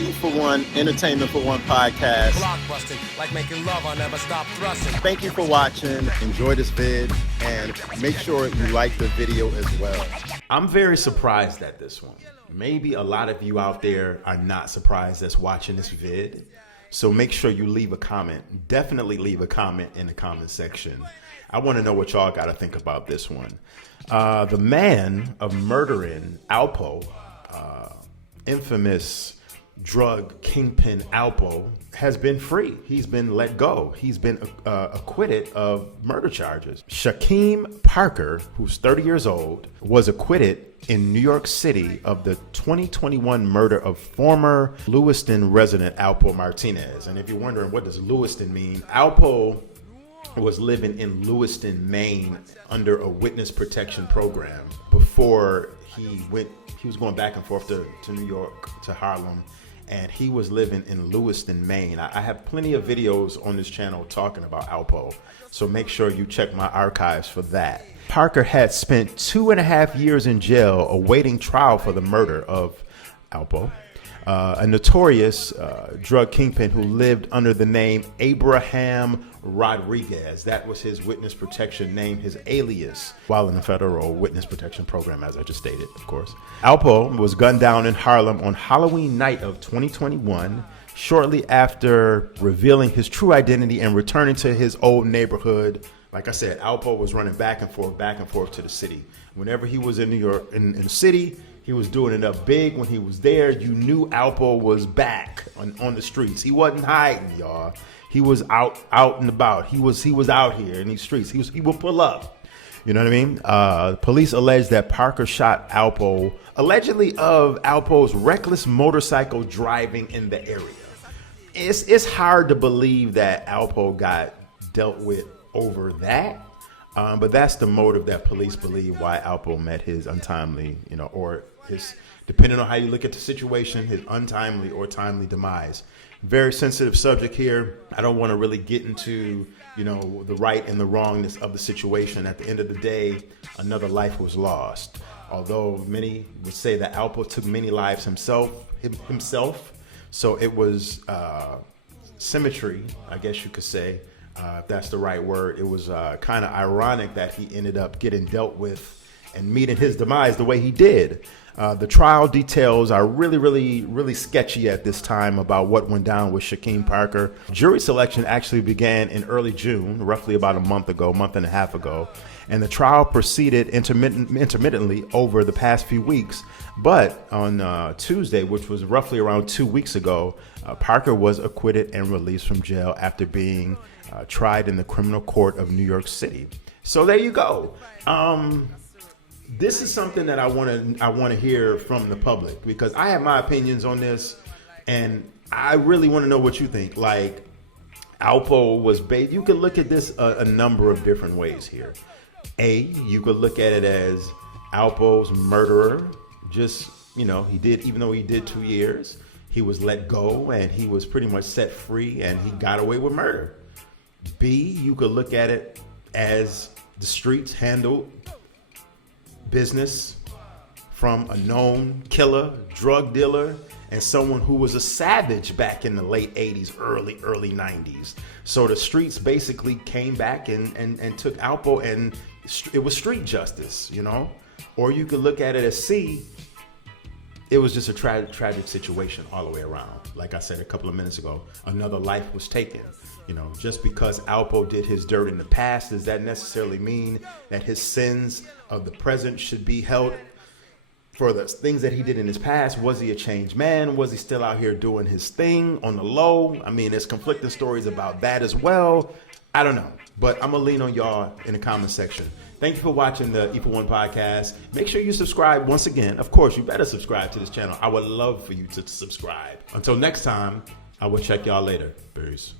E for One, Entertainment for One podcast. Blockbusting, like making love, I'll never stop thrusting. Thank you for watching. Enjoy this vid and make sure you like the video as well. I'm very surprised at this one. Maybe a lot of you out there are not surprised that's watching this vid. So make sure you leave a comment. Definitely leave a comment in the comment section. I want to know what y'all got to think about this one. The man of murdering Alpo, infamous drug kingpin Alpo, has been free. He's been let go. He's been acquitted of murder charges. Shaquem Parker, who's 30 years old, was acquitted in New York City of the 2021 murder of former Lewiston resident Alpo Martinez. And if you're wondering what does Lewiston mean, Alpo was living in Lewiston, Maine under a witness protection program before he was going back and forth to New York, to Harlem. And he was living in Lewiston, Maine. I have plenty of videos on this channel talking about Alpo, so make sure you check my archives for that. Parker had spent 2.5 years in jail awaiting trial for the murder of Alpo, a notorious drug kingpin who lived under the name Abraham Rodriguez. That was his witness protection name, his alias, while in the federal witness protection program, as I just stated, of course. Alpo was gunned down in Harlem on Halloween night of 2021, shortly after revealing his true identity and returning to his old neighborhood. Like I said, Alpo was running back and forth to the city. Whenever he was in New York, in the city, he was doing it up big. When he was there, you knew Alpo was back on the streets. He wasn't hiding, y'all. He was out and about. He was out here in these streets. He would pull up. You know what I mean? Police allege that Parker shot Alpo, allegedly of Alpo's reckless motorcycle driving in the area. It's hard to believe that Alpo got dealt with over that. But that's the motive that police believe why Alpo met his untimely, or his, depending on how you look at the situation, his untimely or timely demise. Very sensitive subject here. I don't want to really get into, the right and the wrongness of the situation. At the end of the day, another life was lost. Although many would say that Alpo took many lives himself. So it was symmetry, I guess you could say. If that's the right word. It was kind of ironic that he ended up getting dealt with and meeting his demise the way he did. The trial details are really sketchy at this time about what went down with Shaquem Parker. Jury selection actually began in early June, roughly about a month and a half ago. And the trial proceeded intermittently over the past few weeks. But on Tuesday, which was roughly around 2 weeks ago, Parker was acquitted and released from jail after being tried in the criminal court of New York City. So there you go. This is something that I want to hear from the public, because I have my opinions on this, and I really want to know what you think. Like, Alpo was bait. You could look at this a number of different ways here. You could look at it as Alpo's murderer. Just, he did, even though he did 2 years, he was let go and he was pretty much set free and he got away with murder. B, you could look at it as the streets handled business from a known killer, drug dealer, and someone who was a savage back in the late 80s, early 90s. So the streets basically came back and took Alpo, and it was street justice, Or you could look at it as C, it was just a tragic situation all the way around. Like I said a couple of minutes ago, another life was taken. Just because Alpo did his dirt in the past, does that necessarily mean that his sins of the present should be held for the things that he did in his past? Was he a changed man? Was he still out here doing his thing on the low? I mean, there's conflicting stories about that as well. I don't know, but I'm gonna lean on y'all in the comment section. Thank you for watching the E for One podcast. Make sure you subscribe once again. Of course, you better subscribe to this channel. I would love for you to subscribe. Until next time, I will check y'all later. Peace.